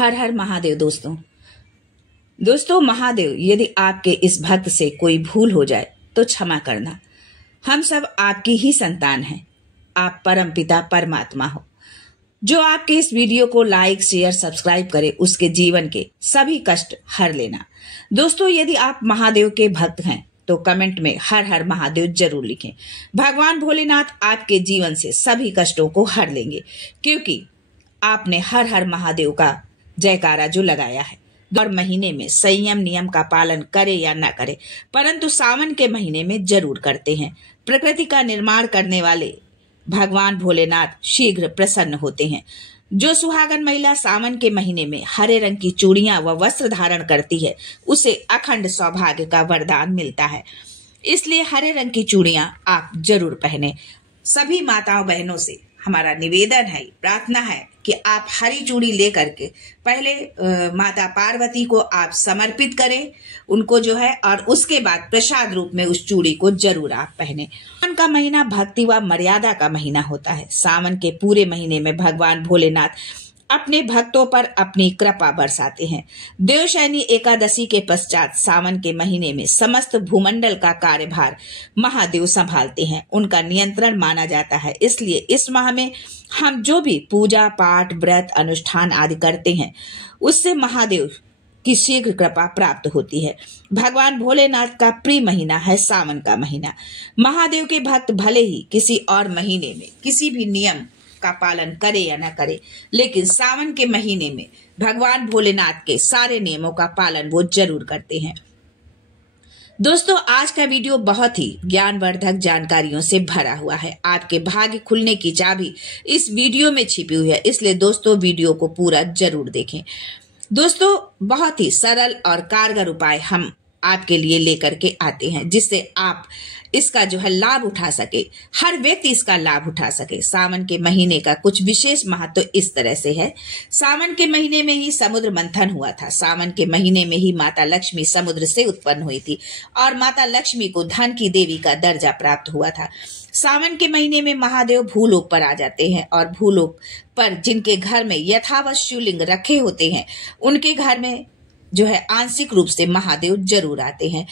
हर हर महादेव। दोस्तों महादेव, यदि आपके इस भक्त से कोई भूल हो जाए तो क्षमा करना। हम सब आपकी ही संतान हैं। आप परम पिता परमात्मा हो। जो आपके इस वीडियो को लाइक शेयर सब्सक्राइब करे उसके जीवन के सभी कष्ट हर लेना। दोस्तों, यदि आप महादेव के भक्त हैं तो कमेंट में हर हर महादेव जरूर लिखें। भगवान भोलेनाथ आपके जीवन से सभी कष्टों को हर लेंगे, क्योंकि आपने हर हर महादेव का जयकारा जो लगाया है। और महीने में संयम नियम का पालन करे या ना करे, परंतु सावन के महीने में जरूर करते हैं। प्रकृति का निर्माण करने वाले भगवान भोलेनाथ शीघ्र प्रसन्न होते हैं। जो सुहागन महिला सावन के महीने में हरे रंग की चूड़ियां व वस्त्र धारण करती है उसे अखंड सौभाग्य का वरदान मिलता है। इसलिए हरे रंग की चूड़ियां आप जरूर पहने। सभी माताओं बहनों से हमारा निवेदन है, प्रार्थना है कि आप हरी चूड़ी लेकर के पहले माता पार्वती को आप समर्पित करें उनको जो है, और उसके बाद प्रसाद रूप में उस चूड़ी को जरूर आप पहने। सावन का महीना भक्ति व मर्यादा का महीना होता है। सावन के पूरे महीने में भगवान भोलेनाथ अपने भक्तों पर अपनी कृपा बरसाते हैं। देवशयनी एकादशी के पश्चात सावन के महीने में समस्त भूमंडल का कार्यभार महादेव संभालते हैं। उनका नियंत्रण माना जाता है। इसलिए इस माह में हम जो भी पूजा पाठ व्रत अनुष्ठान आदि करते हैं उससे महादेव की शीघ्र कृपा प्राप्त होती है। भगवान भोलेनाथ का प्रिय महीना है सावन का महीना। महादेव के भक्त भले ही किसी और महीने में किसी भी नियम का पालन करे या ना करे, लेकिन सावन के महीने में भगवान भोलेनाथ के सारे नियमों का पालन वो जरूर करते हैं। दोस्तों, आज का वीडियो बहुत ही ज्ञानवर्धक जानकारियों से भरा हुआ है। आपके भाग्य खुलने की चाबी इस वीडियो में छिपी हुई है, इसलिए दोस्तों वीडियो को पूरा जरूर देखें। दोस्तों, बहुत ही सरल और कारगर उपाय हम आपके लिए लेकर के आते हैं, जिससे आप इसका जो है लाभ उठा सके, हर व्यक्ति इसका लाभ उठा सके। सावन के महीने का कुछ विशेष महत्व इस तरह से है। सावन के महीने में ही समुद्र मंथन हुआ था। सावन के महीने में ही माता लक्ष्मी समुद्र से उत्पन्न हुई थी और माता लक्ष्मी को धन की देवी का दर्जा प्राप्त हुआ था। सावन के महीने में महादेव भूलोक पर आ जाते हैं और भूलोक पर जिनके घर में यथावत शिवलिंग रखे होते हैं उनके घर में जो है आंशिक रूप से महादेव जरूर आते हैं।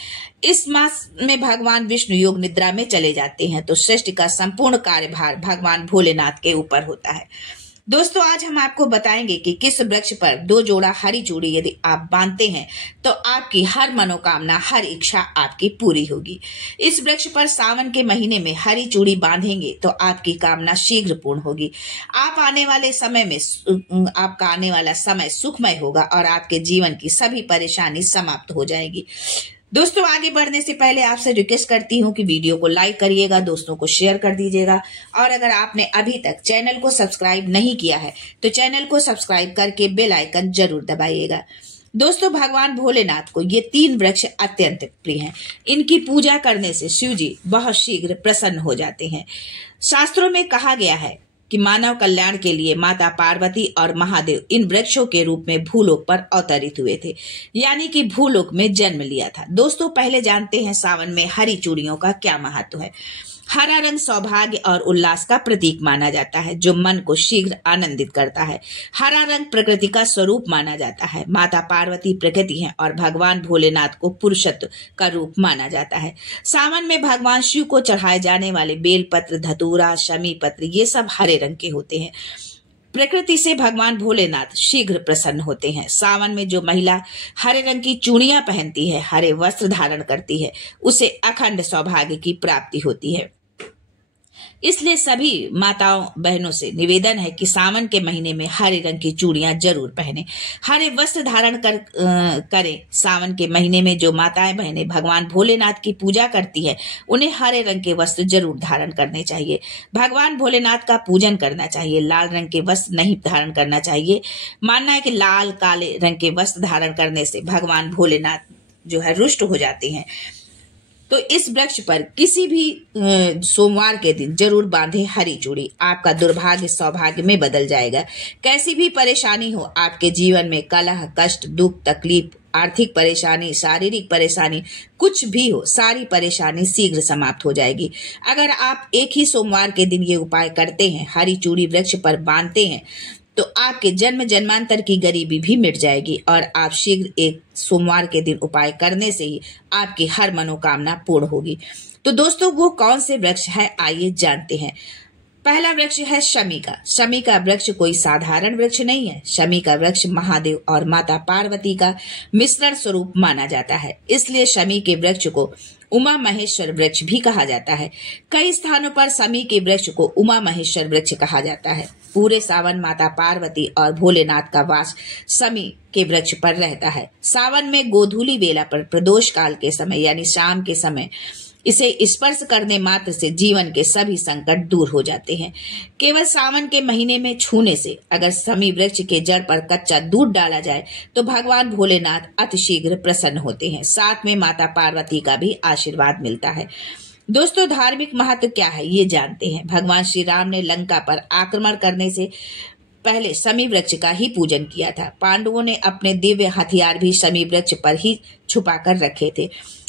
इस मास में भगवान विष्णु योग निद्रा में चले जाते हैं, तो सृष्टि का संपूर्ण कार्यभार भगवान भोलेनाथ के ऊपर होता है। दोस्तों, आज हम आपको बताएंगे कि किस वृक्ष पर 2 जोड़ा हरी चूड़ी यदि आप बांधते हैं तो आपकी हर मनोकामना, हर इच्छा आपकी पूरी होगी। इस वृक्ष पर सावन के महीने में हरी चूड़ी बांधेंगे तो आपकी कामना शीघ्र पूर्ण होगी। आपका आने वाला समय सुखमय होगा और आपके जीवन की सभी परेशानी समाप्त हो जाएगी। दोस्तों, आगे बढ़ने से पहले आपसे रिक्वेस्ट करती हूँ कि वीडियो को लाइक करिएगा, दोस्तों को शेयर कर दीजिएगा, और अगर आपने अभी तक चैनल को सब्सक्राइब नहीं किया है तो चैनल को सब्सक्राइब करके बेल आइकन जरूर दबाइएगा। दोस्तों, भगवान भोलेनाथ को ये 3 वृक्ष अत्यंत प्रिय हैं। इनकी पूजा करने से शिव जी बहुत शीघ्र प्रसन्न हो जाते हैं। शास्त्रों में कहा गया है कि मानव कल्याण के लिए माता पार्वती और महादेव इन वृक्षों के रूप में भूलोक पर अवतरित हुए थे, यानी कि भूलोक में जन्म लिया था। दोस्तों, पहले जानते हैं सावन में हरी चूड़ियों का क्या महत्व है। हरा रंग सौभाग्य और उल्लास का प्रतीक माना जाता है, जो मन को शीघ्र आनंदित करता है। हरा रंग प्रकृति का स्वरूप माना जाता है। माता पार्वती प्रकृति हैं और भगवान भोलेनाथ को पुरुषत्व का रूप माना जाता है। सावन में भगवान शिव को चढ़ाए जाने वाले बेलपत्र, धतूरा, शमी पत्र ये सब हरे रंग के होते हैं। प्रकृति से भगवान भोलेनाथ शीघ्र प्रसन्न होते हैं। सावन में जो महिला हरे रंग की चूड़ियां पहनती है, हरे वस्त्र धारण करती है, उसे अखंड सौभाग्य की प्राप्ति होती है। इसलिए सभी माताओं बहनों से निवेदन है कि सावन के महीने में हरे रंग की चूड़ियां जरूर पहने, हरे वस्त्र धारण करें। सावन के महीने में जो माताएं बहनें भगवान भोलेनाथ की पूजा करती है उन्हें हरे रंग के वस्त्र जरूर धारण करने चाहिए। भगवान भोलेनाथ का पूजन करना चाहिए। लाल रंग के वस्त्र नहीं धारण करना चाहिए। मानना है कि लाल काले रंग के वस्त्र धारण करने से भगवान भोलेनाथ जो है रुष्ट हो जाते हैं। तो इस वृक्ष पर किसी भी सोमवार के दिन जरूर बांधे हरी चूड़ी। आपका दुर्भाग्य सौभाग्य में बदल जाएगा। कैसी भी परेशानी हो आपके जीवन में, कलह, कष्ट, दुख, तकलीफ, आर्थिक परेशानी, शारीरिक परेशानी, कुछ भी हो, सारी परेशानी शीघ्र समाप्त हो जाएगी। अगर आप एक ही सोमवार के दिन ये उपाय करते हैं, हरी चूड़ी वृक्ष पर बांधते हैं, तो आपके जन्म जन्मांतर की गरीबी भी मिट जाएगी और आप शीघ्र एक सोमवार के दिन उपाय करने से ही आपकी हर मनोकामना पूर्ण होगी। तो दोस्तों, वो कौन से वृक्ष है, आइए जानते हैं। पहला वृक्ष है शमी का। शमी का वृक्ष कोई साधारण वृक्ष नहीं है। शमी का वृक्ष महादेव और माता पार्वती का मिश्रण स्वरूप माना जाता है, इसलिए शमी के वृक्ष को उमा महेश्वर वृक्ष भी कहा जाता है। कई स्थानों पर शमी के वृक्ष को उमा महेश्वर वृक्ष कहा जाता है। पूरे सावन माता पार्वती और भोलेनाथ का वास शमी के वृक्ष पर रहता है। सावन में गोधूली वेला पर प्रदोष काल के समय यानी शाम के समय इसे स्पर्श करने मात्र से जीवन के सभी संकट दूर हो जाते हैं। केवल सावन के महीने में छूने से अगर शमी वृक्ष के जड़ पर कच्चा दूध डाला जाए तो भगवान भोलेनाथ अतिशीघ्र प्रसन्न होते हैं। साथ में माता पार्वती का भी आशीर्वाद मिलता है। दोस्तों, धार्मिक महत्व क्या है ये जानते हैं। भगवान श्री राम ने लंका पर आक्रमण करने से पहले शमी वृक्ष का ही पूजन किया था। पांडवों ने अपने दिव्य हथियार भी शमी वृक्ष पर ही छुपा कर रखे थे।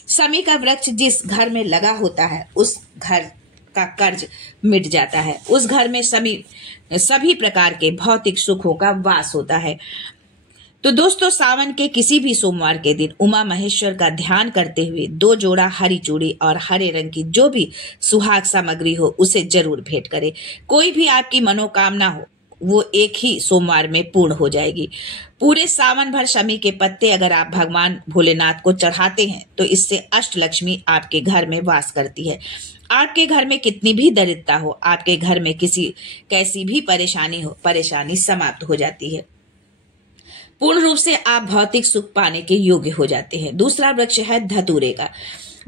शमी का वृक्ष जिस घर में लगा होता है उस घर का कर्ज मिट जाता है। उस घर में सभी प्रकार के भौतिक सुखों का वास होता है। तो दोस्तों, सावन के किसी भी सोमवार के दिन उमा महेश्वर का ध्यान करते हुए 2 जोड़ा हरी चूड़ी और हरे रंग की जो भी सुहाग सामग्री हो उसे जरूर भेंट करें। कोई भी आपकी मनोकामना हो वो एक ही सोमवार में पूर्ण हो जाएगी। पूरे सावन भर शमी के पत्ते अगर आप भगवान भोलेनाथ को चढ़ाते हैं तो इससे अष्टलक्ष्मी आपके घर में वास करती है। आपके घर में कितनी भी दरिद्रता हो, आपके घर में कैसी भी परेशानी हो, परेशानी समाप्त हो जाती है। पूर्ण रूप से आप भौतिक सुख पाने के योग्य हो जाते हैं। दूसरा वृक्ष है धतूरे का।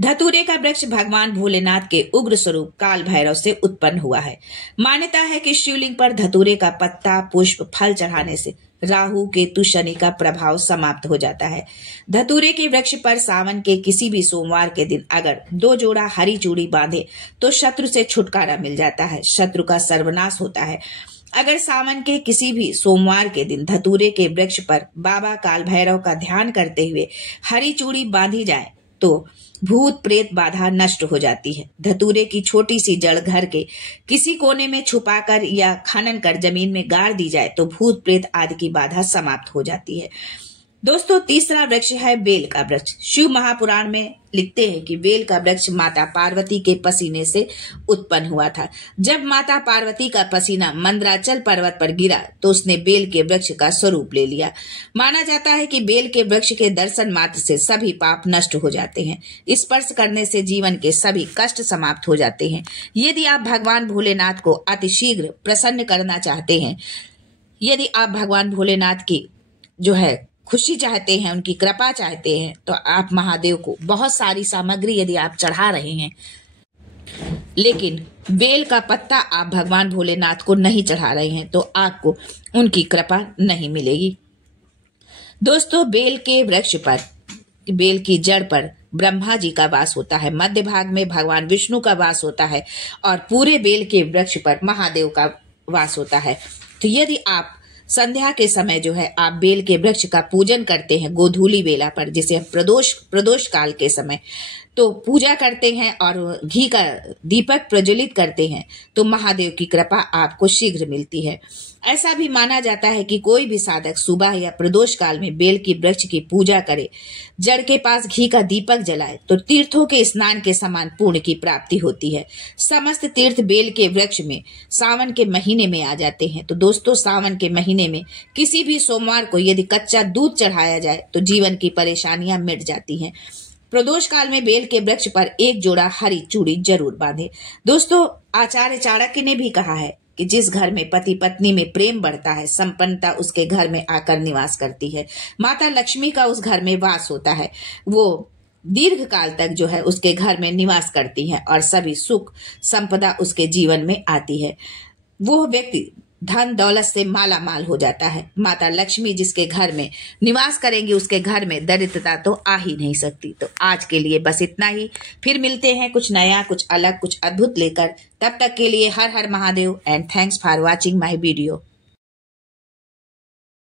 धतूरे का वृक्ष भगवान भोलेनाथ के उग्र स्वरूप काल भैरव से उत्पन्न हुआ है। मान्यता है कि शिवलिंग पर धतूरे का पत्ता, पुष्प, फल चढ़ाने से राहु, केतु, शनि का प्रभाव समाप्त हो जाता है। धतूरे के वृक्ष पर सावन के किसी भी सोमवार के दिन अगर 2 जोड़ा हरी चूड़ी बांधे तो शत्रु से छुटकारा मिल जाता है, शत्रु का सर्वनाश होता है। अगर सावन के किसी भी सोमवार के दिन धतूरे के वृक्ष पर बाबा काल भैरव का ध्यान करते हुए हरी चूड़ी बांधी जाए तो भूत प्रेत बाधा नष्ट हो जाती है। धतूरे की छोटी सी जड़ घर के किसी कोने में छुपाकर या खनन कर जमीन में गाड़ दी जाए तो भूत प्रेत आदि की बाधा समाप्त हो जाती है। दोस्तों, तीसरा वृक्ष है बेल का वृक्ष। शिव महापुराण में लिखते हैं कि बेल का वृक्ष माता पार्वती के पसीने से उत्पन्न हुआ था। जब माता पार्वती का पसीना मंदराचल पर्वत पर गिरा तो उसने बेल के वृक्ष का स्वरूप ले लिया। माना जाता है कि बेल के वृक्ष के दर्शन मात्र से सभी पाप नष्ट हो जाते हैं। स्पर्श करने से जीवन के सभी कष्ट समाप्त हो जाते हैं। यदि आप भगवान भोलेनाथ को अतिशीघ्र प्रसन्न करना चाहते हैं, यदि आप भगवान भोलेनाथ की जो है खुशी चाहते हैं, उनकी कृपा चाहते हैं, तो आप महादेव को बहुत सारी सामग्री यदि आप चढ़ा रहे हैं लेकिन बेल का पत्ता आप भगवान भोलेनाथ को नहीं चढ़ा रहे हैं तो आपको उनकी कृपा नहीं मिलेगी। दोस्तों, बेल के वृक्ष पर, बेल की जड़ पर ब्रह्मा जी का वास होता है, मध्य भाग में भगवान विष्णु का वास होता है और पूरे बेल के वृक्ष पर महादेव का वास होता है। तो यदि आप संध्या के समय जो है आप बेल के वृक्ष का पूजन करते हैं गोधूली वेला पर, जिसे प्रदोष काल के समय तो पूजा करते हैं और घी का दीपक प्रज्वलित करते हैं तो महादेव की कृपा आपको शीघ्र मिलती है। ऐसा भी माना जाता है कि कोई भी साधक सुबह या प्रदोष काल में बेल की वृक्ष की पूजा करे, जड़ के पास घी का दीपक जलाए तो तीर्थों के स्नान के समान पुण्य की प्राप्ति होती है। समस्त तीर्थ बेल के वृक्ष में सावन के महीने में आ जाते हैं। तो दोस्तों, सावन के महीने में किसी भी सोमवार को यदि कच्चा दूध चढ़ाया जाए तो जीवन की परेशानियां मिट जाती हैं। प्रदोष काल में बेल के वृक्ष पर 1 जोड़ा हरी चूड़ी जरूर बांधे। दोस्तों, आचार्य चाणक्य ने भी कहा है कि जिस घर में पति पत्नी में प्रेम बढ़ता है, संपन्नता उसके घर में आकर निवास करती है, माता लक्ष्मी का उस घर में वास होता है, वो दीर्घ काल तक जो है उसके घर में निवास करती है और सभी सुख संपदा उसके जीवन में आती है। वो व्यक्ति धन दौलत से माला माल हो जाता है। माता लक्ष्मी जिसके घर में निवास करेंगी उसके घर में दरिद्रता तो आ ही नहीं सकती। तो आज के लिए बस इतना ही, फिर मिलते हैं कुछ नया, कुछ अलग, कुछ अद्भुत लेकर। तब तक के लिए Har Har Mahadev and thanks for watching my video.